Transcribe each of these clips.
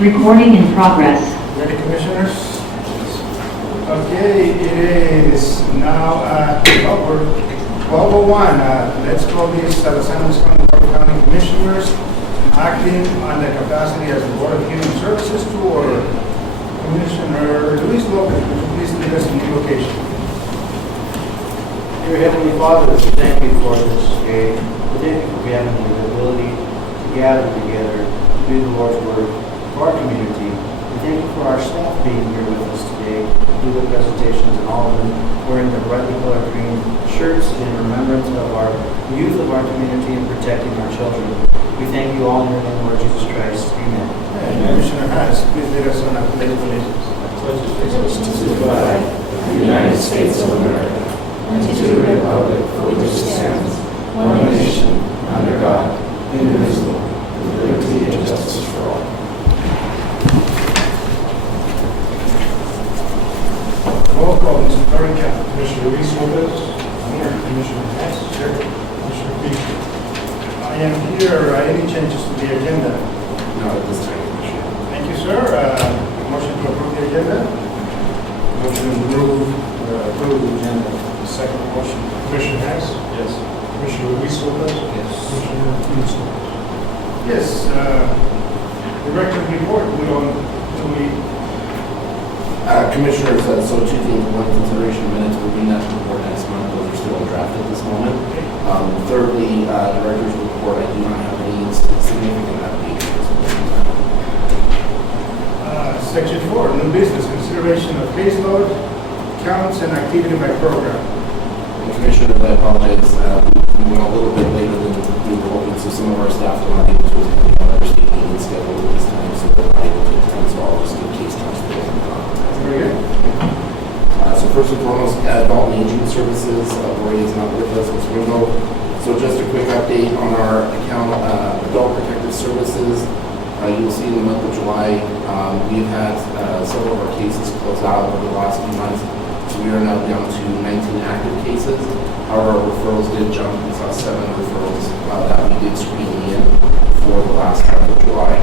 Recording in progress. Ready, commissioners? Okay, it is now 12:01. Let's call this Los Angeles County Commissioners acting on the capacity as the Board of Human Services to order. Commissioner Luis Lopez, would you please lead us in invocation? Dear Heavenly Father, we thank you for this day. We thank you for having the ability to gather together to do the Lord's Word for our community. We thank you for our staff being here with us today to do the presentations, and all of them wearing their brightly colored green shirts in remembrance of our youth of our community and protecting our children. We thank you all in your name, Lord Jesus Christ. Amen. Commissioner Harris, please lead us on our pledge of allegiance. Allegiance to the flag of the United States of America and to the republic for which it stands, one nation, under God, indivisible, with liberty and justice for all. Roll call, Mr. Curran. Commissioner Luis Lopez. Here. Commissioner Hess. Sir. Commissioner Fisher. I am here. Any changes to the agenda? No, at this time, Commissioner. Thank you, sir. Motion to approve the agenda? Motion to approve the agenda. Second motion. Commissioner Hess. Yes. Commissioner Luis Lopez. Yes. Commissioner Luis Lopez. Yes, director's report. Commissioners, so two things. One, consideration minutes will be next report next month. Those are still in draft at this moment. Thirdly, director's report. I do not have any significant updates at this point. Section 4, new business, consideration of caseload, counts, and activity by program. And Commissioners, I apologize. We went a little bit later than we were hoping, so some of our staff were not able to attend another state meeting scheduled at this time, so they're not able to attend. So I'll just give case counts today. Very good. So first and foremost, adult and aging services. Roy is not with us, Ms. Ringo. So just a quick update on our account, adult protective services. You'll see in the month of July, we've had several of our cases close out over the last few months. So we are now down to 19 active cases. However, our referrals did jump. We saw 7 referrals that we did screen in for the last half of July.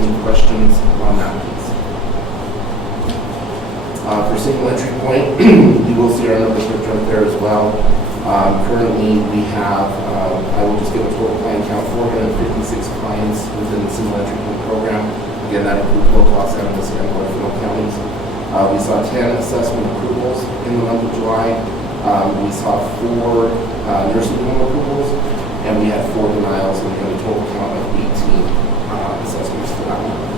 Any questions on that piece? For single entry point, you will see our numbers are right there as well. Currently, we have, I will just give a total client count, 456 clients within the single entry point program. Again, that includes both Los Angeles and North counties. We saw 10 assessment approvals in the month of July. We saw 4 nursing home approvals, and we had 4 denials, and we had a total count of 18 assessments for that month.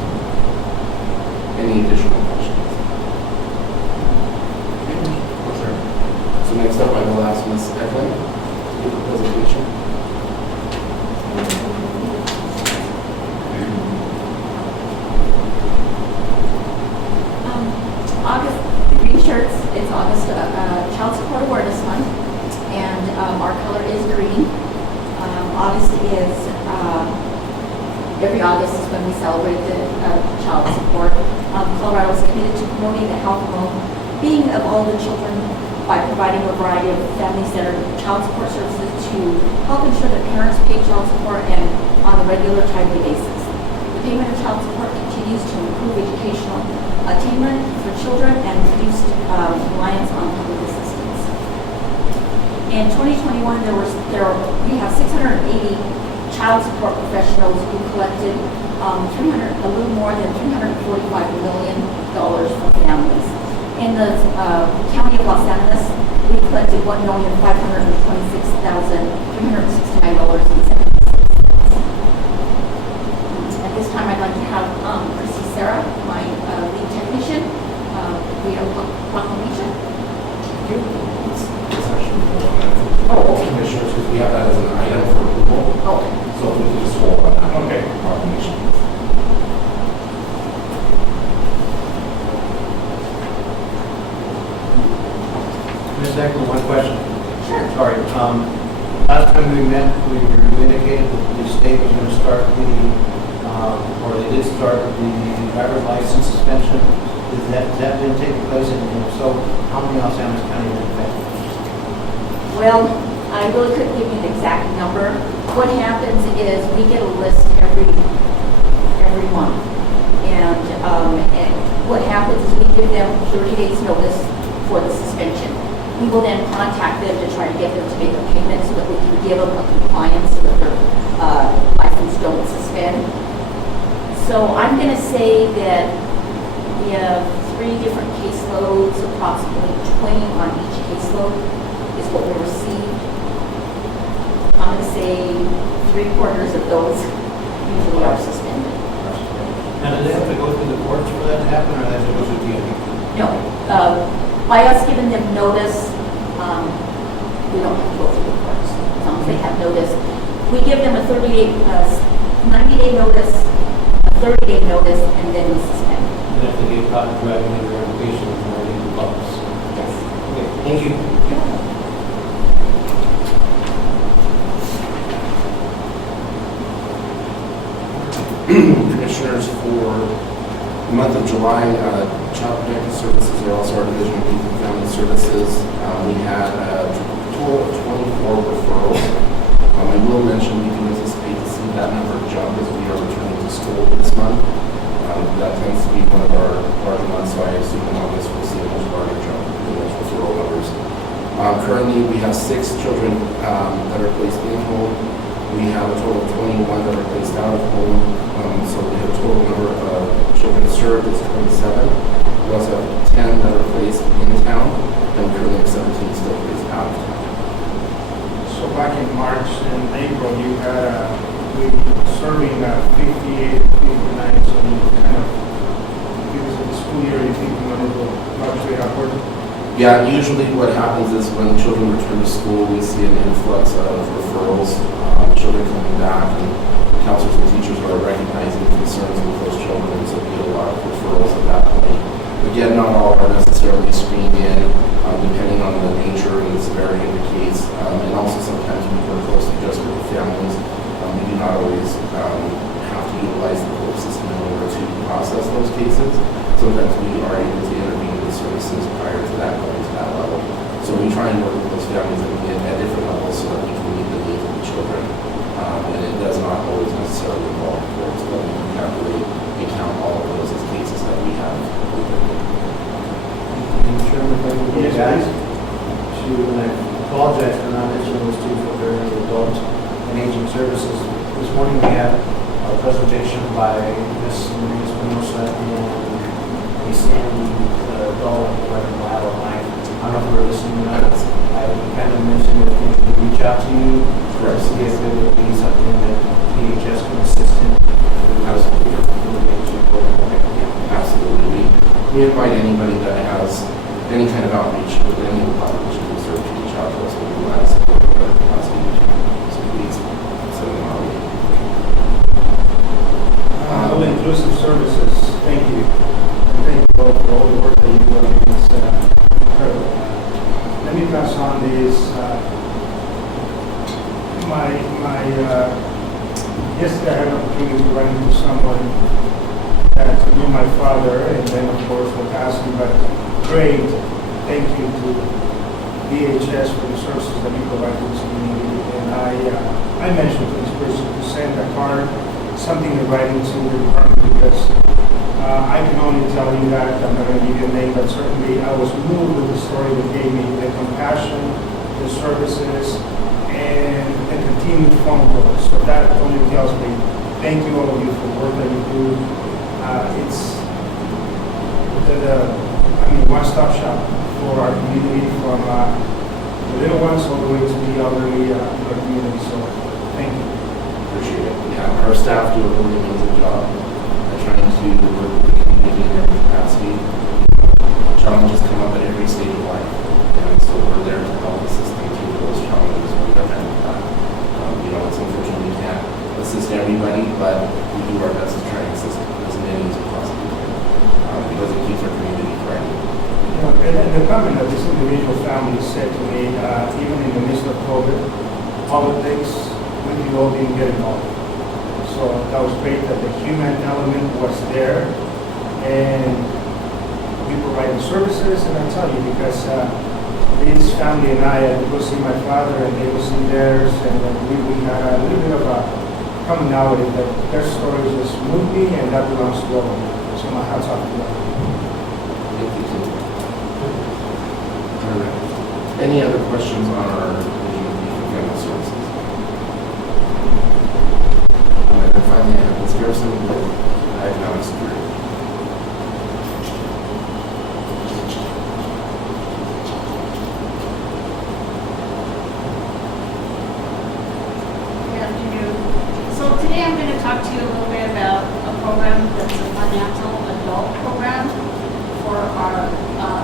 Any additional questions? So next up, I will ask Ms. Eklund to give the presentation. August, the green shirts, it's August Child Support Awareness Month, and our color is green. August is, every August is when we celebrate the child support. Colorado is committed to promoting the health and well-being of all the children by providing a variety of family-centered child support services to help ensure that parents pay child support and on a regular, timely basis. The payment of child support continues to improve educational attainment for children and reduce reliance on public assistance. In 2021, we have 680 child support professionals who collected a little more than $345 million from families. In the county of Los Angeles, we collected $1,526,369.70. At this time, I'd like to have Christy Sarah, my lead technician, read a proclamation. Thank you. Commissioners, because we have that as an item for approval. Oh. So if we can just hold on that. Okay. Proclamation. Ms. Eklund, one question. Sure. Sorry. Last time we met, you indicated that the state was going to start or they did start the driver's license suspension. Has that been taking place? And if so, how many Los Angeles County are affected? Well, I really couldn't give you an exact number. What happens is we get a list every 30 days notice for the suspension. We will then contact them to try to get them to make a payment so that we can give them a compliance so that their license don't suspend. So I'm going to say that we have 3 different caseloads, approximately 20 on each caseload is what we received. I'm going to say 3/4 of those usually are suspended. Now, do they have to go through the courts for that to happen, or they have to go through DOD? No, by us giving them notice, we don't have to go through the courts. As long as they have notice. We give them a 90-day notice, a 30-day notice, and then we suspend. And if they get caught driving under revocation, or they do bucks. Yes. Okay, thank you. Commissioners, for the month of July, Child Protective Services are also our Division of Youth and Family Services. We had a total of 24 referrals. I will mention we do anticipate to see that number jump as we are returning to school this month. That tends to be one of our larger months, so I assume in August we'll see a much larger jump in those referral numbers. Currently, we have 6 children that are placed in home. We have a total of 21 that are placed out of home. So we have a total number of children served is 27. We also have 10 that are placed in town, and we currently have 17 still placed out of town. So back in March and April, you had, we were serving 58, 59, so you kind of, because of the school year, you think the number will fluctuate upward? Yeah, usually what happens is when children return to school, we see an influx of referrals, children coming back, and counselors and teachers are recognizing concerns with those children, and so we get a lot of referrals at that point. Again, not all are necessarily screened in, depending on the nature and the severity of the case, and also sometimes we work closely just with the families. We do not always have to utilize the court system in order to process those cases. Sometimes we are able to intervene with services prior to that going to that level. So we try and work with those families at different levels so that we can meet the needs of the children. And it does not always necessarily involve courts, but we can calculate and count all of those as cases that we have. Chairman, if I could Yes, guys, please. and I apologize for not mentioning those 2 for very adult and aging services. This morning we had a presentation by Ms. Maria Espinosa and Ms. Sandy Dahl right in Ohio. I don't know if we're listening or not. I kind of mentioned that we can reach out to you for us to get if there would be something that DHS can assist in. Absolutely. Absolutely. We invite anybody that has any kind of outreach with any of the population we serve to reach out to us. We will ask for the capacity. So please send them our way. All-inclusive services, thank you. And thank you both for all the work that you do. I mean, it's incredible. Let me pass on this. Yesterday I had an opportunity to run into someone that knew my father, and then of course the passing, but great thank you to DHS for the services that you provide to this community. And I mentioned to this person to send a card, something in writing to the department, because I can only tell you that, I'm not going to give you a name, but certainly I was moved with the story that gave me the compassion, the services, and the continued phone calls. So that only tells me, thank you all of you for the work that you do. It's one-stop shop for our community, from the little ones all the way to the elderly in our community. So thank you. Appreciate it. Yeah, our staff do a really amazing job at trying to work with the community in every capacity. Challenges come up at every stage of life, and so we're there to help assist them through those challenges when they're having that. It's unfortunate we can't assist everybody, but we do our best to try and assist as many as we possibly can, because it keeps our community thriving. And the comment that this individual family said to me, even in the midst of COVID, politics, we all didn't get involved. So that was great that the human element was there, and we provided services. And I tell you, because this family and I go see my father, and they will see theirs, and we had a little bit of a commonality that their stories just moved me, and that belongs to all of them. So my hats off to them. Thank you. All right. Any other questions on our Division of Youth and Family Services? And then finally, I have Ms. Garrison with Economic Security. Good afternoon. So today I'm going to talk to you a little bit about a program that's a financial adult program for our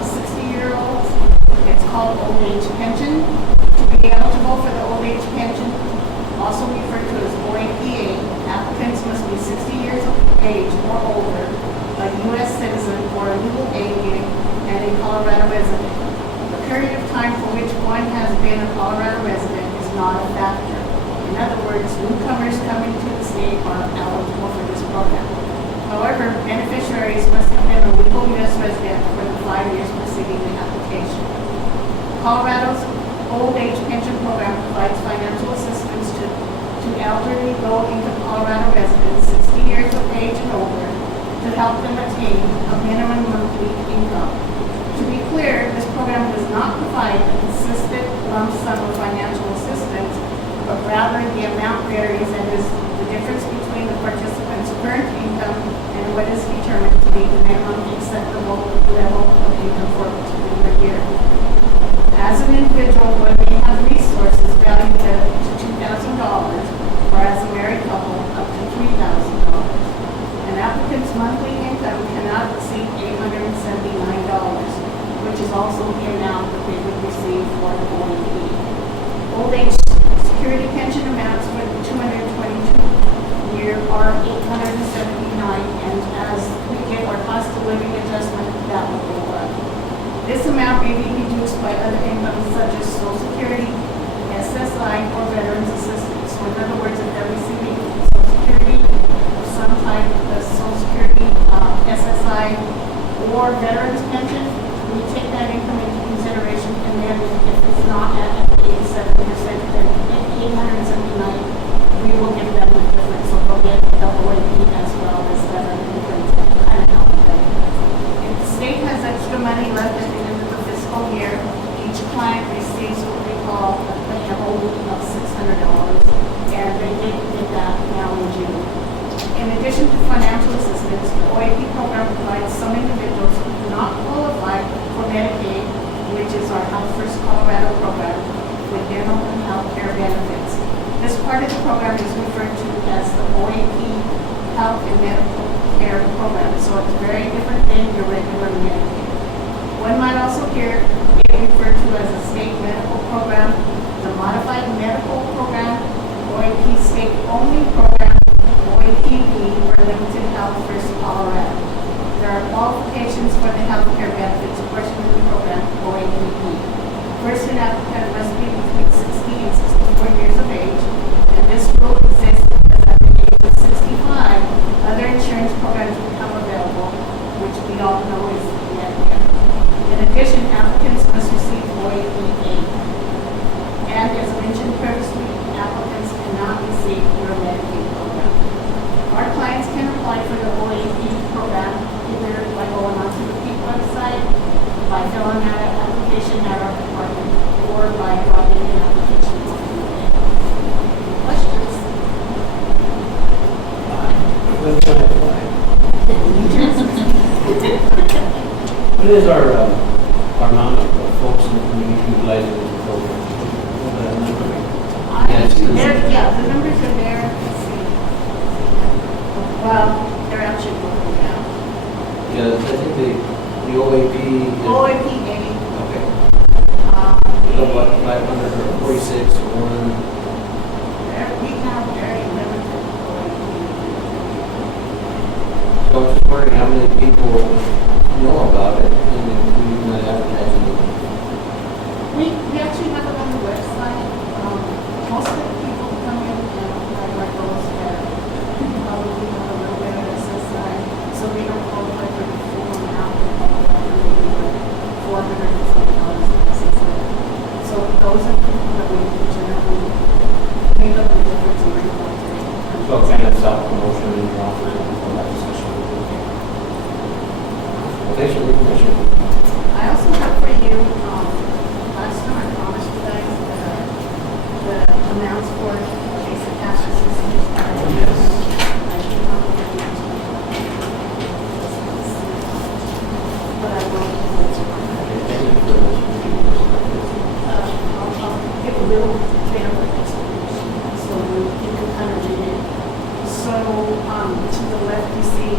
60-year-olds. It's called Old Age Pension. To be eligible for the Old Age Pension, also referred to as OAPA, applicants must be 60 years of age or older, a U.S. citizen or a legal alien, and a Colorado resident. The period of time for which one has been a Colorado resident is not a factor. In other words, newcomers coming to the state are eligible for this program. However, beneficiaries must have been a legal U.S. resident for the 5 years preceding the application. Colorado's Old Age Pension Program provides financial assistance to elderly, low-income Colorado residents 60 years of age and older to help them attain a minimum monthly income. To be clear, this program does not provide a consistent lump sum of financial assistance, but rather the amount varies and is the difference between the participant's current income and what is determined to be the minimum acceptable level of income for a particular year. As an individual, one may have resources valued at $2,000, or as a married couple, up to $3,000. An applicant's monthly income cannot exceed $879, which is also the amount that they would receive for the OAP. Old age security pension amounts for the 222 year are $879, and as we get our cost of living adjustment, that will go up. This amount may be reduced by other incomes such as Social Security, SSI, or Veterans Assistance. So in other words, if they're receiving Social Security of some type, the Social Security, SSI, or Veterans Pension, we take that income into consideration, and then if it's not at 87%, then at 879, we will give them the difference. So they'll get the OAP as well as veteran incomes, kind of help them. If the state has extra money left at the end of the fiscal year, each client receives what we call a hold of $600, and they did get that now in June. In addition to financial assistance, the OAP program provides some individuals who do not qualify for Medicaid, which is our Health First Colorado program, with dental and health care benefits. This part of the program is referred to as the OAP Health and Medical Care Program, so it's very different than your regular Medicaid. One might also hear it referred to as a state medical program, the modified medical program, OAP state-only program, OAPB, or Limited Health First Colorado. There are qualifications for the health care benefits portion of the program, OAPB. First, an applicant must be between 60 and 64 years of age, and this rule exists because at the age of 65, other insurance programs become available, which we all know is Medicare. In addition, applicants must receive OAPA. And as mentioned previously, applicants cannot receive your Medicaid program. Our clients can apply for the OAP program either by going onto the PEAK website, by filling out an application at our department, or by dropping an application on the way. Questions? What is our amount of folks in the community utilizing this program? Yeah, the numbers are there. Let's see. Well, they're actually broken down. Yeah, I think the OAP is... OAPA. Okay. The- So what, 500 or 46 or 1? We have very limited OAP. So I was just wondering how many people know about it and if we're not advertising it. We actually have it on the website. Most of the people who come in and apply like those that probably have a little bit of SSI, so they don't qualify for the full amount. They qualify for maybe like $420 in SSI. So those are people that we generally make up the difference in reporting. So kind of self-promotion and offer for that discussion. Well, thanks for the information.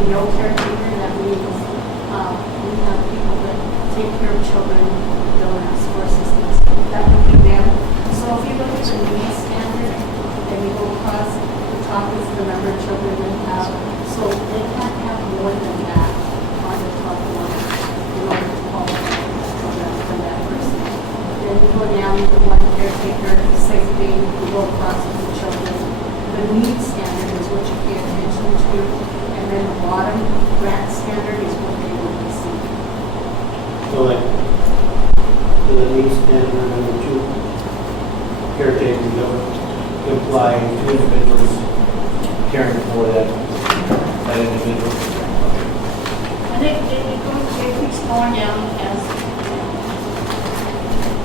no caretaker, that means we have people that take care of children, don't ask for assistance. That would be them. So if you look at the needs standard, then you go across, the top is the number of children they have. So they can't have more than that on the top one in order to qualify for that person. Then you go down to one caretaker, same thing, you go across with the children. The needs standard is what you pay attention to, and then the bottom grant standard is what they will receive. So like, the needs standard number 2, caretaking don't imply 2 individuals caring for that individual. And it keeps going down as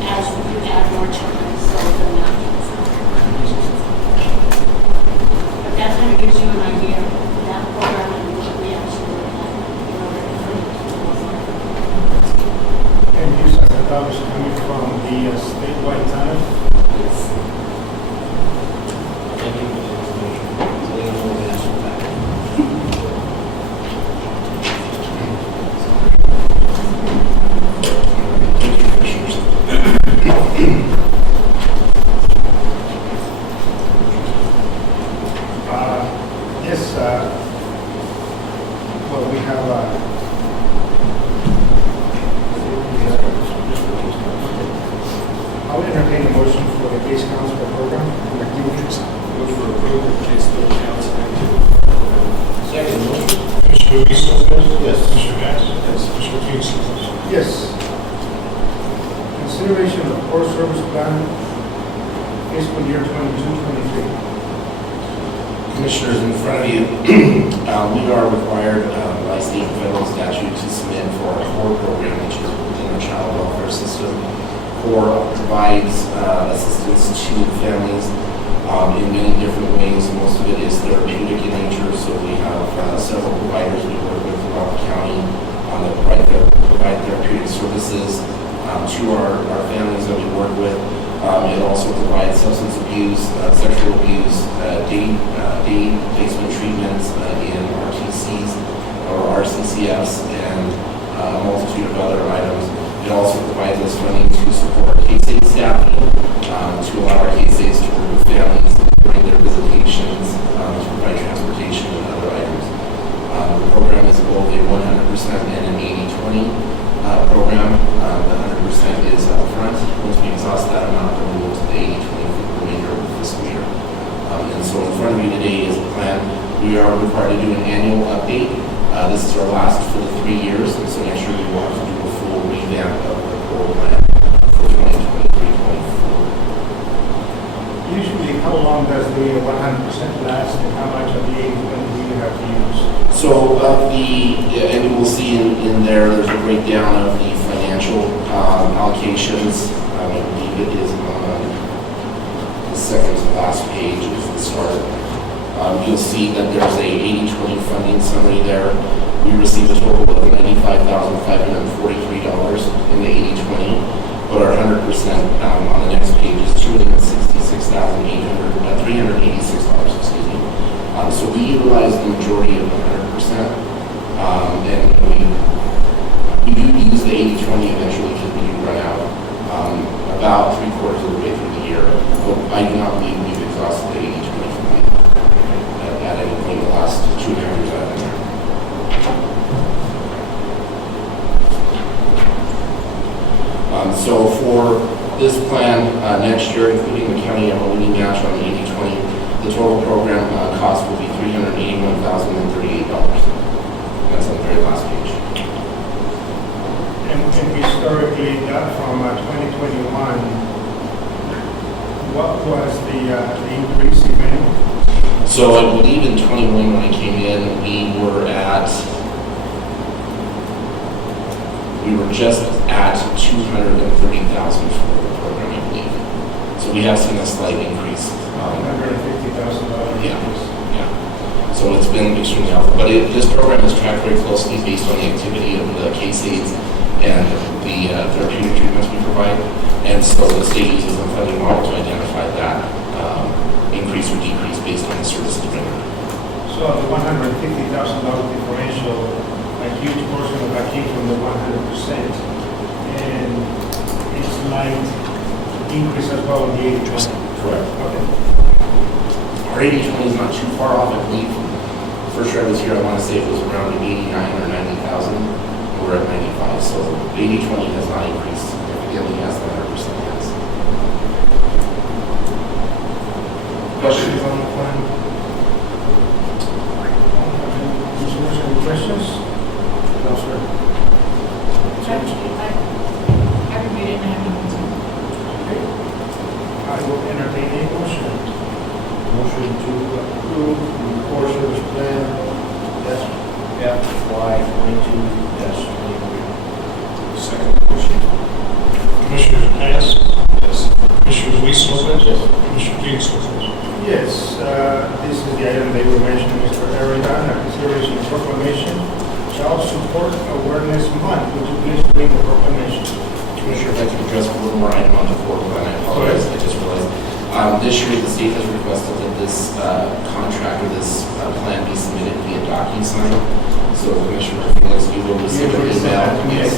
you add more children, so the amount gets But that kind of gives you an idea of that program and what we actually look at in order to And you said that that was coming from the statewide time. Yes. Thank you for the information. So they don't know the answer back. Yes, well, we have, I'll entertain a motion for the case counsel program and activities. Move for approval of case bill counts and activity. Second motion. Commissioner Luis Lopez? Yes. Commissioner Gatz? Yes. Commissioner Peterson? Yes. Consideration of core service plan fiscal year 22-23. Commissioners, in front of you, we are required by state and federal statute to submit for our core program, which is within our child welfare system. Core provides assistance to families in many different ways. Most of it is therapeutic in nature, so we have several providers we work with throughout the county that provide therapeutic services to our families that we work with. It also provides substance abuse, sexual abuse, day placement treatments in RTCs or RCCFs, and a multitude of other items. It also provides us funding to support case-aid staffing, to allow our case-aids to work with families during their visitations, to provide transportation and other items. The program is both a 100% and an 80-20 program. The 100% is upfront. Once we exhaust that amount, then we move to the 80-20 for the remainder of the fiscal year. And so in front of you today is a plan. We are required to do an annual update. This is our last for the 3 years, and so next year we will have to do a full revamp of the core plan for 2023-24. Usually, how long does the 100% last, and how much of the 80 do you have to use? So of and you will see in there's a breakdown of the financial allocations. I believe it is on the second to last page is the start. You'll see that there's a 80-20 funding summary there. We received a total of $95,543 in the 80-20, but our 100% on the next page is $266,386. Excuse me. So we utilize the majority of 100%, and we do use the 80-20 eventually because we do run out about 3/4 of the way through the year. But I do not believe we've exhausted the 80-20 funding at any point in the last 2.5 years I've been there. So for this plan next year, including the county MOE match on the 80-20, the total program cost will be $381,038. That's on the very last page. And historically, that from 2021, what was the increase, if any? So I believe in 21 when I came in, we were just at 230,000 for the program, I believe. So we have seen a slight increase. $150,000. Yeah. So it's been extremely helpful. But this program is tracked very closely based on the activity of the case aids and the therapeutic treatments we provide. And so the state uses a funding model to identify that increase or decrease based on the services rendered. So the $150,000 differential deducting from the 100%. And it's might increase as well on the 80/20. Correct. Okay. Our 80/20 is not too far off, I believe. First year I was here, I want to say it was around 89 or 90,000. We're at 95, so 80/20 has not increased significantly as the 100% has. Questions on the plan? Commissioners, any questions? Councilor? I reviewed it and I have no concern. Okay. I will entertain a motion. Motion to approve the core service plan, FY 22-23. Second motion. Commissioner Hess? Yes. Commissioner Luis Lopez? Yes. Commissioner Felix Lopez? Yes, this is the item they were mentioning, Mr. Aridan, a consideration of proclamation, Child Support Awareness Month. Would you please read the proclamation? Commissioner, if I could address one more item on the floor, but I apologize, I just realized. This year, the state has requested that this contract or this plan be submitted via DocuSign. So Commissioner Felix, you will receive an email. Yes.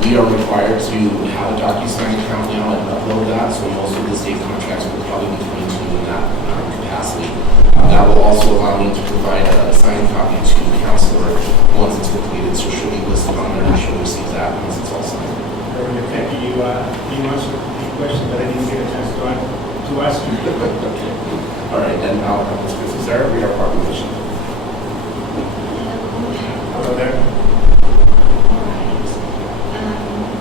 We are required to have a DocuSign account now and upload that, so most of the state contracts will probably be coming to you in that capacity. That will also allow me to provide a signed copy to the counselor once it's completed, so she'll be listed on there and she'll receive that once it's all signed. Thank you. You answered the question, but I didn't get a chance to ask you. Okay. All right, and now, Mr. Sarah, read our proclamation. Hello there. Alright.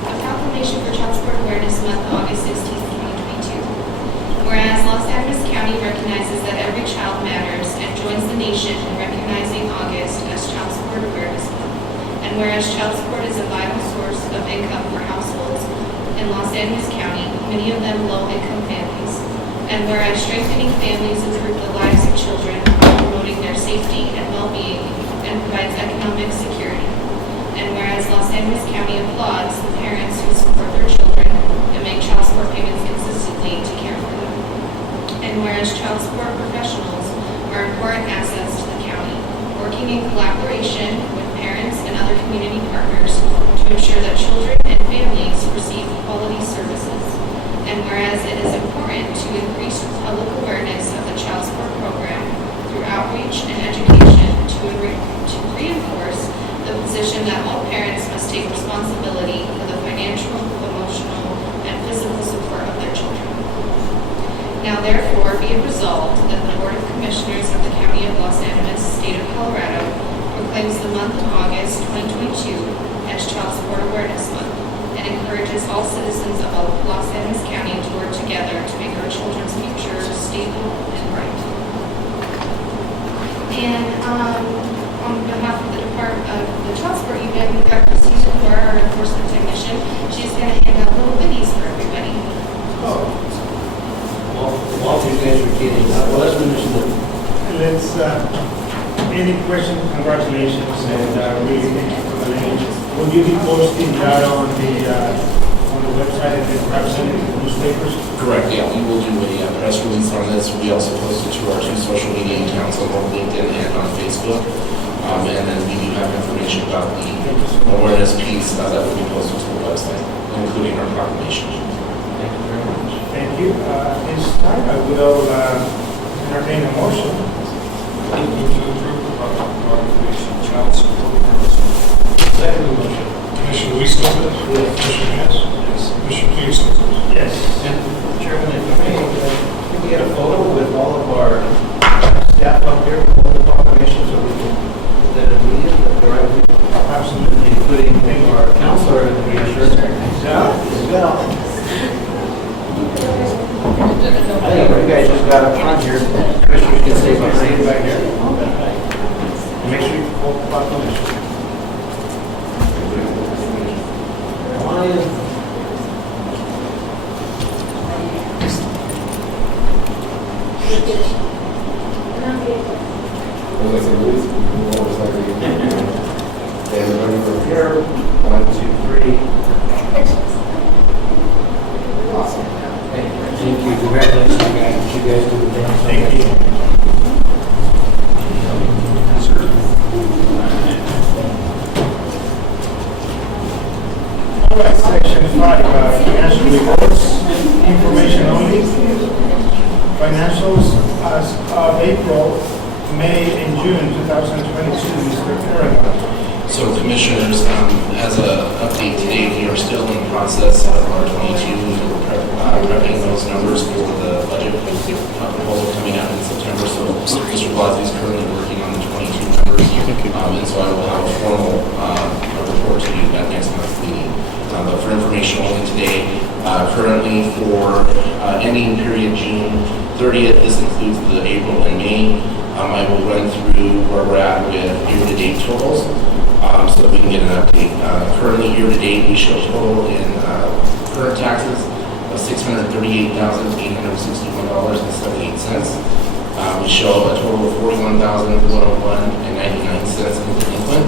A proclamation for Child Support Awareness Month, August 16, 2022. Whereas Los Angeles County recognizes that every child matters and joins the nation in recognizing August as Child Support Awareness Month. And whereas child support is a vital source of income for households in Los Angeles County, many of them low-income families. And whereas strengthening families improve the lives of children, promoting their safety and well-being, and provides economic security. And whereas Los Angeles County applauds the parents who support their children and make child support payments consistently to care for them. And whereas child support professionals are important assets to the county, working in collaboration with parents and other community partners to ensure that children and families receive quality services. And whereas it is important to increase public awareness of the child support program through outreach and education to reinforce the position that all parents must take responsibility for the financial, emotional, and physical support of their children. Now therefore be it resolved that the Board of Commissioners of the County of Los Angeles, State of Colorado, proclaims the month of August 2022 as Child Support Awareness Month, and encourages all citizens of Los Angeles County to work together to make our children's future stable and bright. And on behalf of the Department of the Child Support Unit, we've got Christina, who are our enforcement technician. She's going to hand out little goodies for everybody. Oh, While you guys are kidding, well, let's finish the let's, any questions, congratulations, and really thank you for the name. Will you be posting that on the website and then perhaps send it to the newspapers? Correct, yeah, we will do a press release on this. We also post it to our two social media accounts on both LinkedIn and on Facebook. And then we do have information about the awareness piece that will be posted to the website, including our proclamation. Thank you very much. Thank you. This time I will entertain a motion. Move to approve the proclamation of Child Support Awareness Month. Second motion. Commissioner Luis Lopez? Yes. Commissioner Hess? Yes. Commissioner Felix Lopez? Yes. And Chairman, if you may, can we get a photo with all of our staff up here with all the proclamations so we can put that in media, that they're right with you? Absolutely. Including our counselor and the commissioner. Yeah. As well. I think you guys just got up front here. Commissioners can stay behind back here. Make sure you hold the proclamation. Come on in. Everybody from here, 1, 2, 3. Awesome. Thank you. Congratulations, guys. You guys do the dance. Thank you. reports, information only. Financials as of April, May, and June 2022, Mr. Aragon. So Commissioners, as an update today, we are still in the process of our 22, prepping those numbers for the budget proposal coming out in September. So Mr. Blasey is currently working on the 22 numbers. And so I will have a formal report to you at next month's meeting. But for information only today, currently for ending period June 30th, this includes the April and May. I will run through where we're at with year-to-date totals. So that we can get an update. Currently, year-to-date, we show total in current taxes of $638,861.78. We show a total of $41,101.99 in delinquent.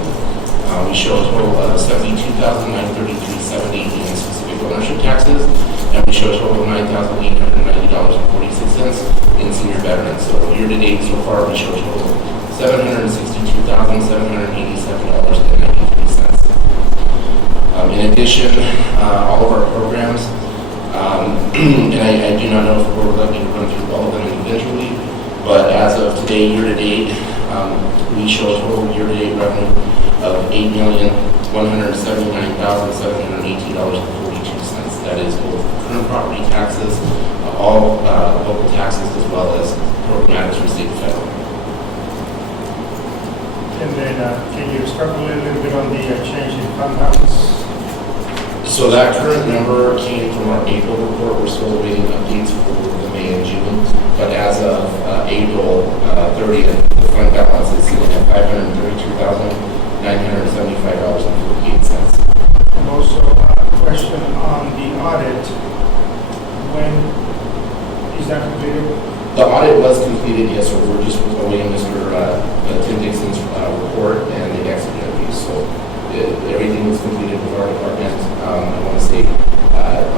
We show a total of $72,933.70 in specific ownership taxes, and we show a total of $9,890.46 in senior veterans. So year-to-date so far, we show a total of $762,787.93. In addition, all of our programs, and I do not know if we're lucky to run through all of them individually, but as of today, year-to-date, we show a total year-to-date revenue of $8,179,718.42. That is both current property taxes, all local taxes, as well as programmatics from state and federal. And then, can you extrapolate a little bit on the change in fund balance? So that current number came from our April report. We're still awaiting updates for the May and June. But as of April 30th, the fund balance is sitting at $532,975.48. And also, a question on the audit. When is that completed? The audit was completed, yes, sir. We're just awaiting Mr. Tim Dixon's report and the exit interviews. So everything was completed with our department. I want to say a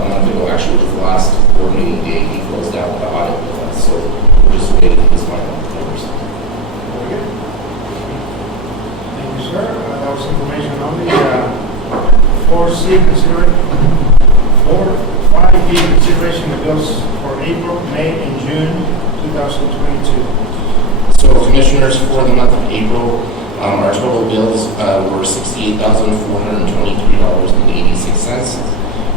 month ago, actually, it was the last board meeting day, he closed out the audit with us. So we're just waiting for his final numbers. Very good. Thank you, sir. That was information on the 4C consideration. 5B consideration of bills for April, May, and June 2022. So Commissioners, for the month of April, our total bills were $68,423.86.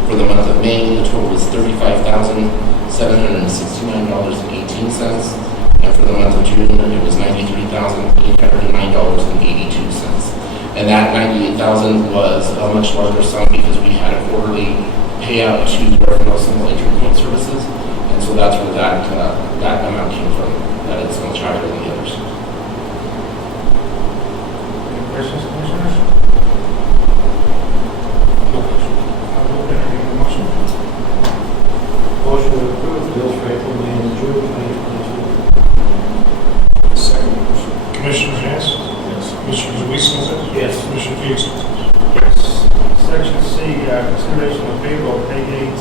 For the month of May, the total was $35,769.18. And for the month of June, it was $93,809.82. And that $98,000 was a much larger sum because we had a quarterly payout to referendum single entry point services. And so that's where that amount came from, that it's much higher than the others. Questions, Commissioners? No question. I will entertain a motion. Motion to approve bills for April, May, and June 2022. Second motion. Commissioner Hess? Yes. Commissioner Luis Lopez? Yes. Commissioner Felix Lopez? Yes. Section C, consideration of payroll, pay date,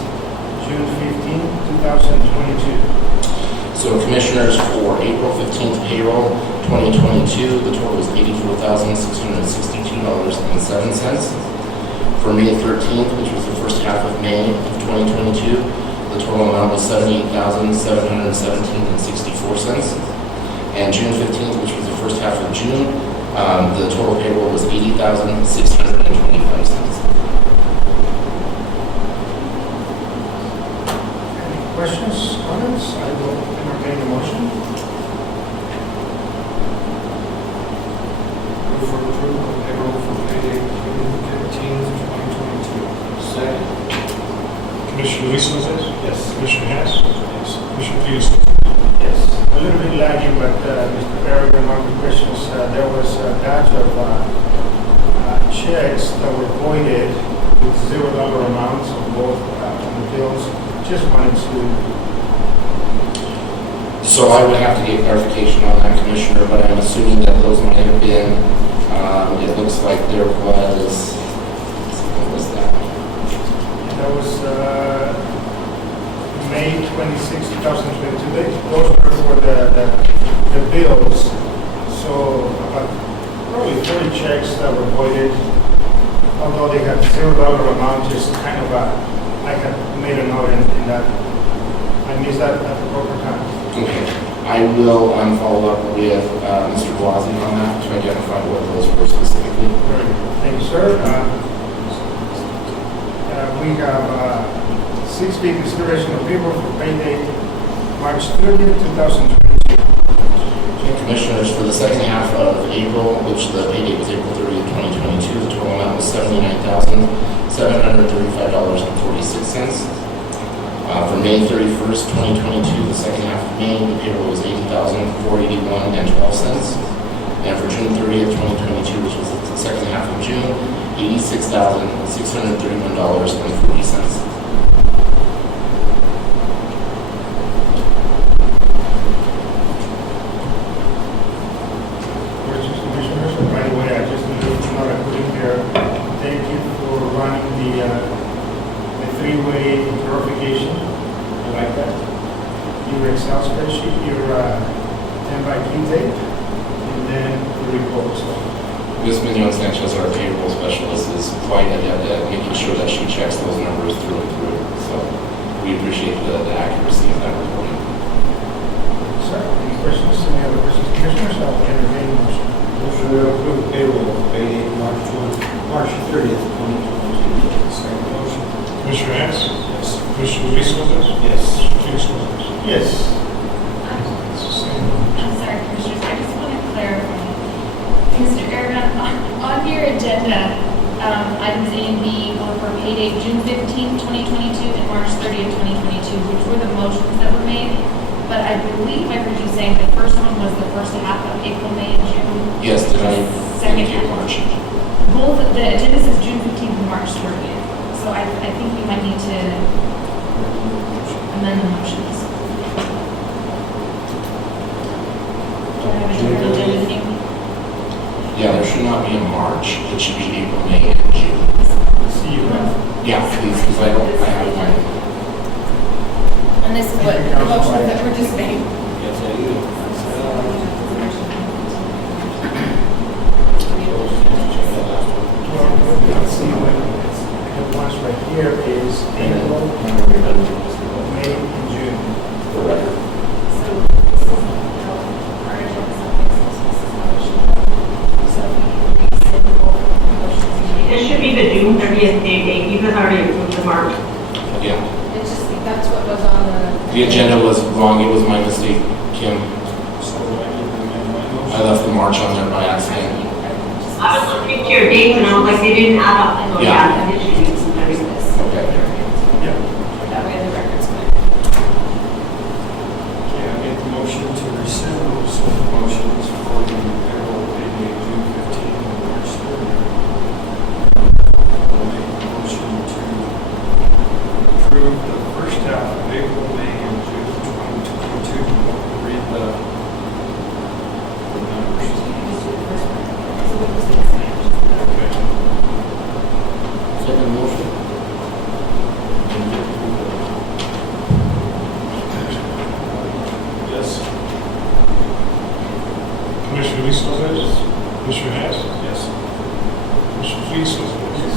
June 15, 2022. So Commissioners, for April 15th payroll 2022, the total is $84,662.07. For May 13th, which was the first half of May of 2022, the total amount was $78,717.64. And June 15th, which was the first half of June, the total payroll was $80,625. Questions, comments? I will entertain a motion. Move for approval of payroll for payday June 15th, 2022. Second. Commissioner Luis Lopez? Yes. Commissioner Hess? Yes. Commissioner Felix? Yes. A little bit lagging, but Mr. Berrigan, on the questions, there was a batch of checks that were voided with $0 amounts on both on the bills. Just wanted to. So I would have to get clarification on that, Commissioner, but I'm assuming that those might have been, it looks like there was, what was that? That was May 26, 2022. Those were for the bills. So probably 30 checks that were voided, although they had $0 amount, just kind of I had made made a note in that. I missed that at the proper time. Okay. I will follow up with Mr. Blasey on that to identify what those were specifically. Very good. Thank you, sir. We have 6B consideration of payroll for pay date March 30th, 2022. Commissioners, for the second half of April, which the pay date was April 30th, 2022, the total amount was $79,735.46. For May 31st, 2022, the second half of May, the payroll was $80,481.12. And for June 30th, 2022, which was the second half of June, $86,631.40. Commissioners, right away, I just need to note I put in here, thank you for running the three-way verification. I like that. Your Excel spreadsheet, your 10 by key tape, and then the report. So, Ms. Mignon Sanchez, our payroll specialist, is quite adept at making sure that she checks those numbers through and through. So we appreciate the accuracy of that reporting. sir, any questions? Any other questions? Commissioners, I'll entertain a motion. Motion to approve payroll pay date March 30th, 2022. Second motion. Commissioner Hess? Yes. Commissioner Luis Solzner? Yes. Commissioner Solzner? Yes. I'm sorry, Commissioners, I just want to clarify. Mr. Aragon, on your agenda, items A and B were for pay date June 15th, 2022 and March 30th, 2022, which were the motions that were made. But I believe I heard you saying the first one was the first half of April, May, and June. Yes, did I Second indicate half. March? Both, the agenda says June 15th and March 30th. So I think we might need to amend the motions. Do I have a different agenda thing? Yeah, there should not be a March. It should be April, May, and June. See you. Yeah, please, because I have mine. And this is what the motions that were just made. Yes, I do. Let's see what the ones right here is April, May, and June. For record. So this is our agenda, so this is the motion. So we rescind both motions. It should be the June 30th date. You guys already approved the March. Yeah. It's just, that's what was on the. The agenda was wrong. It was my mistake, Kim. So I need to amend my I motion. left the March on there by accident. I was looking at your dates and I was like, they didn't add up. So Yeah. yeah, it should be some Okay. That way the record's clear. Okay, I make the motion to rescind those motions for the payroll pay date June 15th and March 30th. I'll make the motion to approve the first half of April, May, and June 2022. Read the numbers. Okay. Second motion. Yes. Commissioner Luis Solzner? Yes. Commissioner Hess? Yes. Commissioner Luis Solzner? Yes.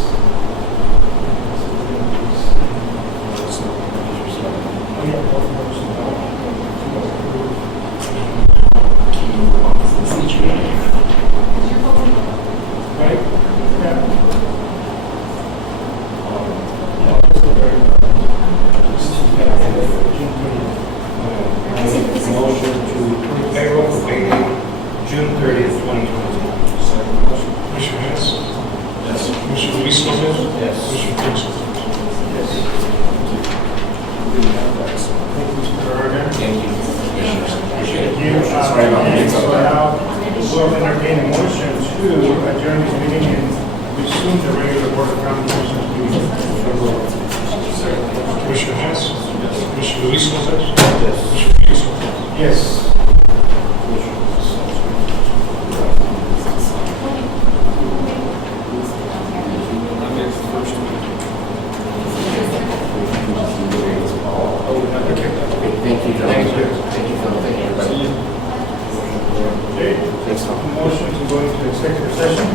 Oh, yeah, both motions are right? Yeah. Motion to approve payroll for pay date June 30th, 2022. Second motion. Commissioner Hess? Yes. Commissioner Luis Solzner? Yes. Commissioner Luis Solzner? Yes. Thank you, Mr. Aragon. Thank you, commissioners. Appreciate it. Thank you. Sorry about the And mix-up so there. now, we'll entertain a motion to adjourn this meeting and resume the regular Board of County Commissioners meeting. Commissioner Hess? Yes. Commissioner Luis Solzner? Yes. Commissioner Luis Solzner? Yes. I make the first one. Thank you, gentlemen. Thank you, Phil. Thank you, everybody. Okay. Thanks, Phil. Motion to go into executive session.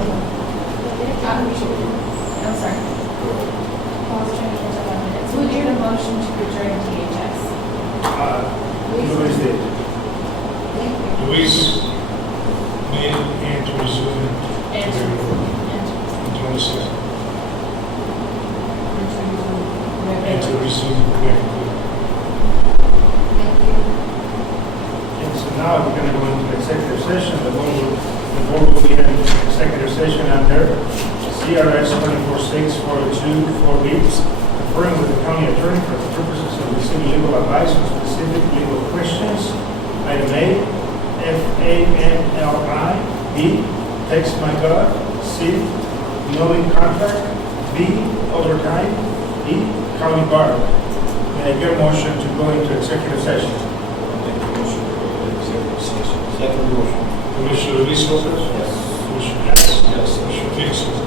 I'm sorry. I was trying to catch up on minutes. to make a motion to adjourn DHS. Luis did. Luis made and to resume. And to Antonio second. And to resume. resume. And so now we're going to go into executive session. The board will be in executive session under CRS 246424B, conferring with the county attorney for the purposes of receiving legal advice on specific legal questions. Item A, FANLI. B, text my God. C, knowing contract. B, overtime. E, county bar. May I get a motion to go into executive session? Make a motion to go into executive session. Second motion. Commissioner Luis Lopez? Yes. Commissioner Hess? Yes. Commissioner Fix?